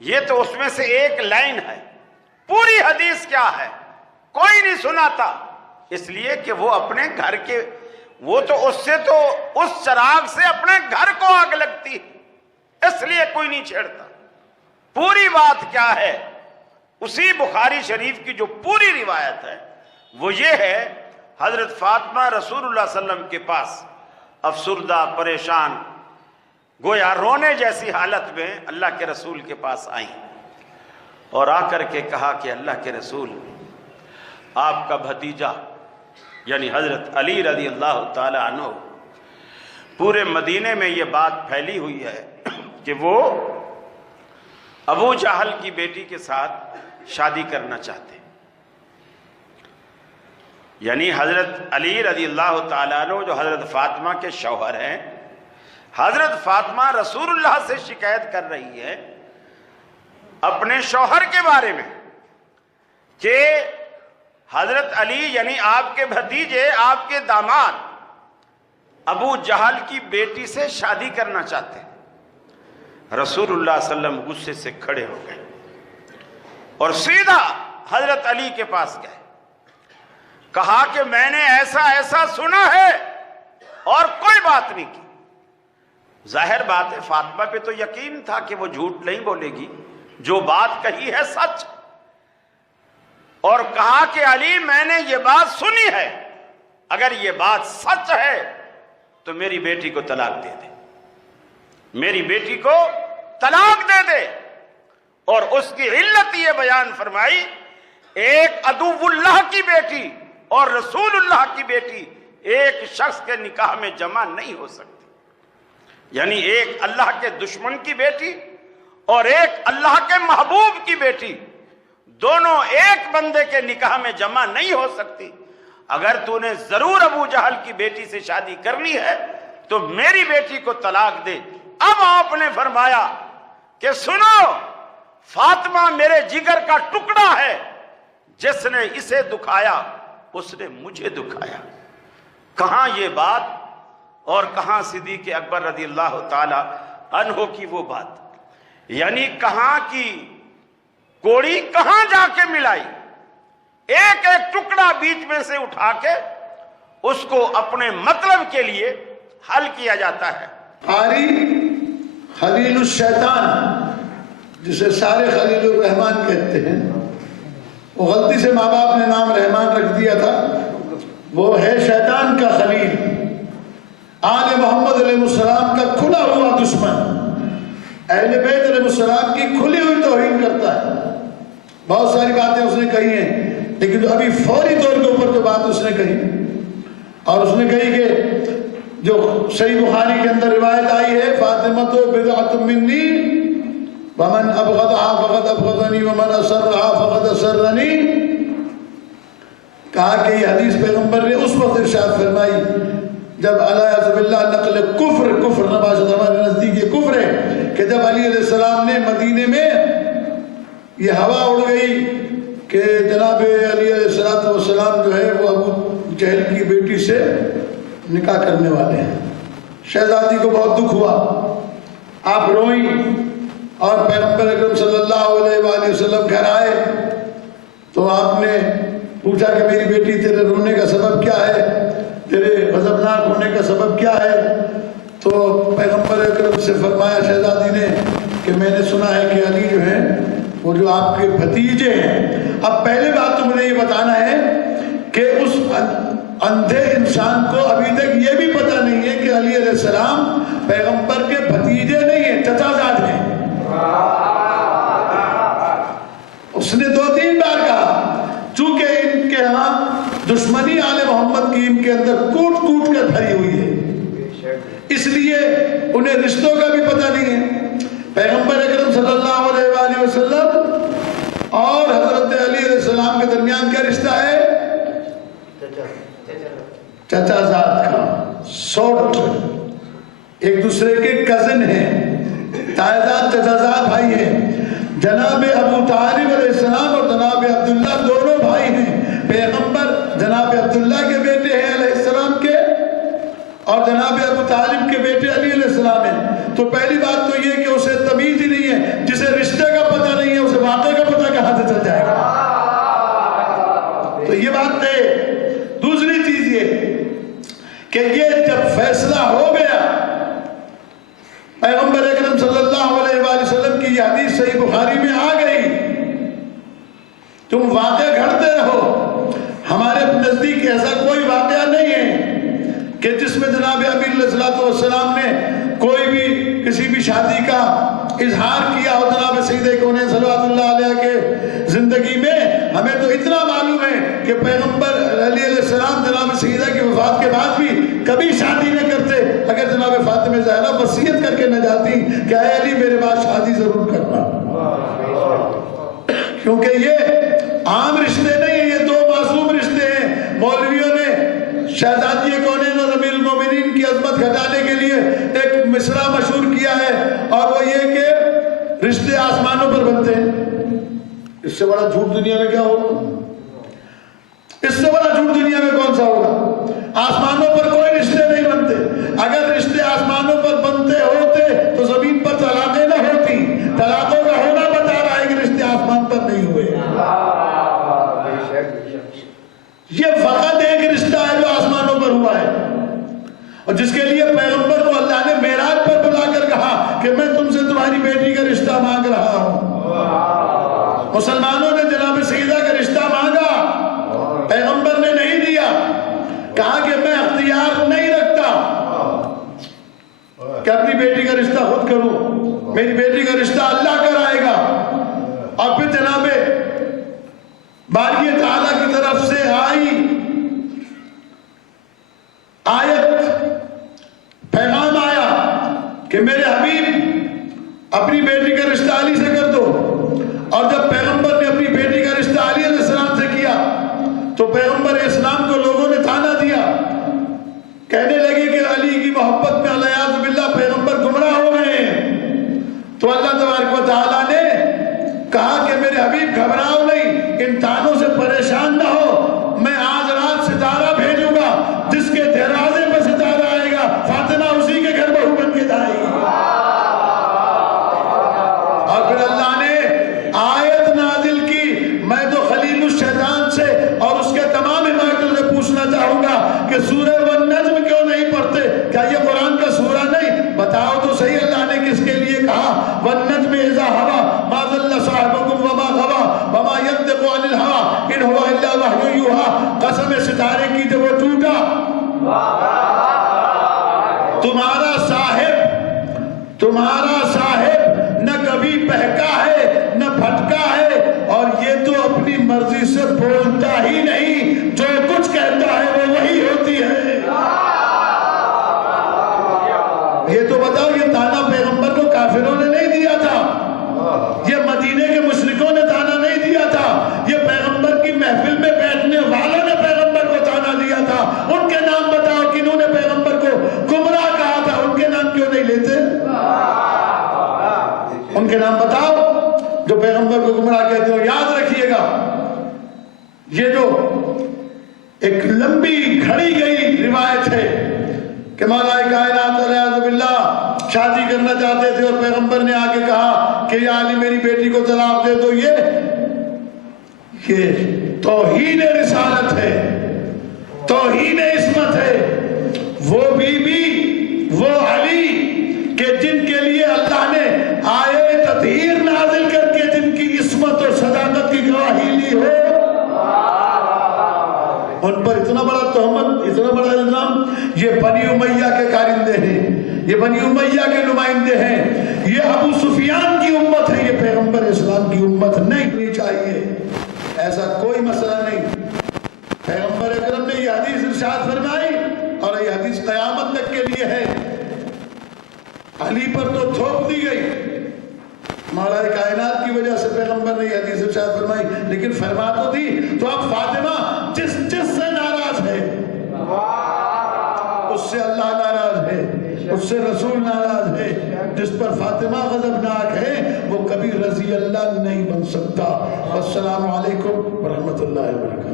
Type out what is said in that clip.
یہ تو اس میں سے ایک لائن ہے، پوری حدیث کیا ہے کوئی نہیں سناتا، اس لیے کہ وہ اپنے گھر کے، وہ تو اس سے تو اس چراغ سے اپنے گھر کو آگ لگتی ہے، اس لیے کوئی نہیں چھیڑتا۔ پوری بات کیا ہے؟ اسی بخاری شریف کی جو پوری روایت ہے وہ یہ ہے، حضرت فاطمہ رسول اللہ صلی اللہ علیہ وسلم کے پاس افسردہ، پریشان، گویا رونے جیسی حالت میں اللہ کے رسول کے پاس آئیں اور آ کر کے کہا کہ اللہ کے رسول، آپ کا بھتیجا یعنی حضرت علی رضی اللہ تعالی عنہ، پورے مدینے میں یہ بات پھیلی ہوئی ہے کہ وہ ابو جہل کی بیٹی کے ساتھ شادی کرنا چاہتے ہیں۔ یعنی حضرت علی رضی اللہ تعالیٰ عنہ جو حضرت فاطمہ کے شوہر ہیں، حضرت فاطمہ رسول اللہ سے شکایت کر رہی ہے اپنے شوہر کے بارے میں کہ حضرت علی یعنی آپ کے بھتیجے، آپ کے داماد ابو جہل کی بیٹی سے شادی کرنا چاہتے ہیں۔ رسول اللہ صلی اللہ علیہ وسلم غصے سے کھڑے ہو گئے اور سیدھا حضرت علی کے پاس گئے، کہا کہ میں نے ایسا ایسا سنا ہے اور کوئی بات نہیں کی۔ ظاہر بات ہے فاطمہ پہ تو یقین تھا کہ وہ جھوٹ نہیں بولے گی، جو بات کہی ہے سچ، اور کہا کہ علی میں نے یہ بات سنی ہے، اگر یہ بات سچ ہے تو میری بیٹی کو طلاق دے دے، میری بیٹی کو طلاق دے دے۔ اور اس کی علت یہ بیان فرمائی، ایک عدو اللہ کی بیٹی اور رسول اللہ کی بیٹی ایک شخص کے نکاح میں جمع نہیں ہو سکتی، یعنی ایک اللہ کے دشمن کی بیٹی اور ایک اللہ کے محبوب کی بیٹی، دونوں ایک بندے کے نکاح میں جمع نہیں ہو سکتی۔ اگر تو نے ضرور ابو جہل کی بیٹی سے شادی کرنی ہے تو میری بیٹی کو طلاق دے۔ اب آپ نے فرمایا کہ سنو، فاطمہ میرے جگر کا ٹکڑا ہے، جس نے اسے دکھایا اس نے مجھے دکھایا۔ کہاں یہ بات اور کہاں صدیق اکبر رضی اللہ تعالی عنہ کی وہ بات، یعنی کہاں کی کوڑی کہاں جا کے ملائی، ایک ایک ٹکڑا بیچ میں سے اٹھا کے اس کو اپنے مطلب کے لیے حل کیا جاتا ہے۔ قاری خلیل الشیطان، جسے سارے خلیل الرحمن کہتے ہیں، وہ غلطی سے ماں باپ نے نام رحمان رکھ دیا تھا، وہ ہے شیطان کا خلیل، آل محمد علیہ السلام کا کھلا ہوا دشمن، اہل بیت علیہ السلام کی کھلی ہوئی توہین کرتا ہے۔ بہت ساری باتیں اس نے کہی ہیں، لیکن ابھی فوری طور کے اوپر جو بات اس نے کہی، اور اس نے کہی کہ جو صحیح بخاری کے اندر روایت آئی ہے، فاطمہ تو بضعۃ منی ومن ابغضها فقد ابغضنی ومن اسرها فقد اسرنی۔ کہا کہ یہ حدیث پیغمبر نے اس وقت ارشاد فرمائی جب علیہ باللہ نقل کفر نباشت ہمارے نزدیک یہ کفر ہے، کہ جب علی علیہ السلام نے مدینے میں یہ ہوا اڑ گئی کہ جناب علی علیہ السلام جو ہے وہ ابو جہل کی بیٹی سے نکاح کرنے والے ہیں، شہزادی کو بہت دکھ ہوا، آپ روئیں، اور پیغمبر اکرم صلی اللہ علیہ وآلہ وسلم گھر آئے تو آپ نے پوچھا کہ میری بیٹی تیرے رونے کا سبب کیا ہے، تیرے غضبناک ہونے کا سبب کیا ہے؟ تو پیغمبر اکرم سے فرمایا شہزادی نے کہ میں نے سنا ہے کہ علی جو ہیں وہ جو آپ کے بھتیجے ہیں۔ اب پہلی بات تو مجھے یہ بتانا ہے کہ اس اندھے انسان کو ابھی تک یہ بھی پتہ نہیں ہے کہ علی علیہ السلام پیغمبر کے بھتیجے نہیں ہیں، چچا زاد ہیں۔ اس نے 2-3 بار کہا، چونکہ ان کے ہاں دشمنی آل محمد کی ان کے اندر کوٹ کوٹ کر بھری ہوئی ہے، اس لیے انہیں رشتوں کا بھی پتہ نہیں ہے۔ پیغمبر اکرم صلی اللہ علیہ وآلہ وسلم اور حضرت علی علیہ السلام کے درمیان کیا رشتہ ہے؟ چچا زاد کا، سوٹ، ایک دوسرے کے کزن ہیں، تائزاد چچا زاد بھائی ہیں۔ جناب ابو طالب علیہ السلام اور جناب عبداللہ دونوں بھائی ہیں۔ پیغمبر جناب عبداللہ کے بیٹے ہیں علیہ السلام کے، اور جناب ابو طالب کے بیٹے علی علیہ السلام ہیں۔ تو پہلی بات تو یہ کہ اسے تمیز ہی نہیں ہے، جسے رشتے کا حدیث صحیح بخاری میں آ گئی، تم واقعہ گھڑتے رہو، ہمارے نزدیک ایسا کوئی واقعہ نہیں ہے کہ جس میں جناب امیر علیہ الصلوۃ والسلام نے کوئی بھی کسی بھی شادی کا اظہار کیا ہو جناب سیدہ کونین صلوات اللہ علیہ کے زندگی میں۔ ہمیں تو اتنا معلوم ہے کہ پیغمبر علیہ السلام جناب سیدہ کی وفات کے بعد بھی کبھی شادی نہ کرتے، اگر جناب فاطمہ زہرا وصیت کر کے نہ جاتی کہ اے علی میرے بعد شادی ضرور کرنا، کیونکہ یہ عام رشتے نہیں ہیں، یہ دو معصوم رشتے ہیں۔ مولویوں نے شہزادی کونین اور امیر المومنین کی عظمت گھٹانے کے لیے ایک مصرع مشہور کیا ہے، اور وہ یہ کہ رشتے آسمانوں پر بنتے ہیں۔ اس سے بڑا جھوٹ دنیا میں کیا ہوگا؟ اس سے بڑا جھوٹ دنیا میں کون سا ہوگا؟ آسمانوں پر کوئی رشتے نہیں بنتے۔ اگر رشتے آسمانوں پر بنتے ہوتے تو زمین پر طلاقیں نہ ہوتی۔ طلاقوں کا ہونا بتا رہا ہے کہ رشتے آسمان پر نہیں ہوئے۔ یہ فقط ایک رشتہ ہے جو آسمانوں پر ہوا ہے، اور جس کے لیے پیغمبر کو اللہ نے معراج پر بلا کر کہا کہ میں تم سے تمہاری بیٹی کا رشتہ مانگ رہا ہوں۔ مسلمانوں نے جناب سیدہ کا رشتہ مانگا، پیغمبر نے نہیں دیا، کہا کہ میں اختیار نہیں رکھتا کہ اپنی بیٹی کا رشتہ خود کروں، میری بیٹی کا رشتہ اللہ کرائے گا۔ اور پھر جناب باری تعالیٰ کی طرف سے آئی آیت، پیغام آیا کہ میرے حبیب اپنی بیٹی کا رشتہ علی سے کر دو۔ اور جب پیغمبر نے اپنی بیٹی کا رشتہ علی علیہ السلام سے کیا تو پیغمبر اسلام کو لوگوں نے تانا دیا، کہنے لگے کہ علی کی محبت میں الیاذ باللہ پیغمبر گمراہ ہو گئے ہیں۔ تو اللہ تبارک و تعالیٰ نے کہا کہ میرے حبیب گھبراؤ نہیں، ان تانوں سے پریشان نہ ہو، میں آج رات ستارہ بھیجوں گا، جس کے دروازے پر ستارہ آئے گا فاطمہ اسی کے گھر بہو بن کے جائے گی۔ اور پھر اللہ نے آیت نازل کی، میں تو خلیل الشیطان سے اور اس کے تمام حمایتوں سے پوچھنا چاہوں گا کہ سورہ والنجم کیوں نہیں پڑھتے؟ کیا یہ قرآن کا سورہ نہیں؟ بتاؤ تو صحیح اللہ نے کس کے لیے کہا؟ والنجم اذا ہوا ما ضل صاحبکم وما غوا وما ینطق عن الہوی ان ہوا الا وحی یوحی۔ قسم ستارے کی جب وہ ٹوٹا، تمہارا صاحب نہ کبھی بہکا ہے نہ پھٹکا ہے، اور یہ تو اپنی مرضی سے بولتا ہی نہیں، جو کچھ کہتا ہے وہ وہی ہوتی ہے۔ یہ تو بتاؤ، یہ تانا پیغمبر کو کافروں نے نہیں دیا تھا، یہ مدینے کے مشرکوں نے تانا نہیں دیا تھا، یہ پیغمبر کی محفل میں بیٹھنے والوں نے پیغمبر کو تانا دیا تھا۔ ان کے نام بتاؤ کنہوں نے پیغمبر کو گمراہ کہا تھا، ان کے نام کیوں نہیں لیتے؟ ان کے نام بتاؤ جو پیغمبر کو گمراہ کہتے ہو۔ یاد رکھیے گا، یہ جو ایک لمبی گھڑی گئی روایت ہے کہ مولا کائنات علیہ باللہ شادی کرنا چاہتے تھے اور پیغمبر نے آ کے کہا کہ یا علی میری بیٹی کو طلاق دے دو، یہ توہین رسالت ہے، توہین عصمت ہے۔ وہ بی بی، وہ علی کہ جن کے لیے اللہ نے آیے تطہیر نازل کر کے جن کی عصمت اور صداقت کی گواہی لی ہو، ان پر اتنا بڑا تہمت، اتنا بڑا الزام۔ یہ بنی امیہ کے کارندے ہیں، یہ بنی امیہ کے نمائندے ہیں، یہ ابو سفیان کی امت ہے، یہ پیغمبر اسلام کی امت نہیں چاہیے۔ ایسا کوئی مسئلہ نہیں۔ پیغمبر اکرم نے یہ حدیث ارشاد فرمائی اور یہ حدیث قیامت تک کے لیے ہے۔ علی پر تو تھوپ دی گئی، مولا کائنات کی وجہ سے پیغمبر نے یہ حدیث ارشاد فرمائی، لیکن فرما تو دی۔ تو اب فاطمہ جس سے ناراض ہے اس سے اللہ ناراض ہے، اس سے رسول ناراض ہے۔ جس پر فاطمہ غضبناک ہے وہ کبھی رضی اللہ نہیں بن سکتا۔ السلام علیکم ورحمۃ اللہ وبرکاتہ۔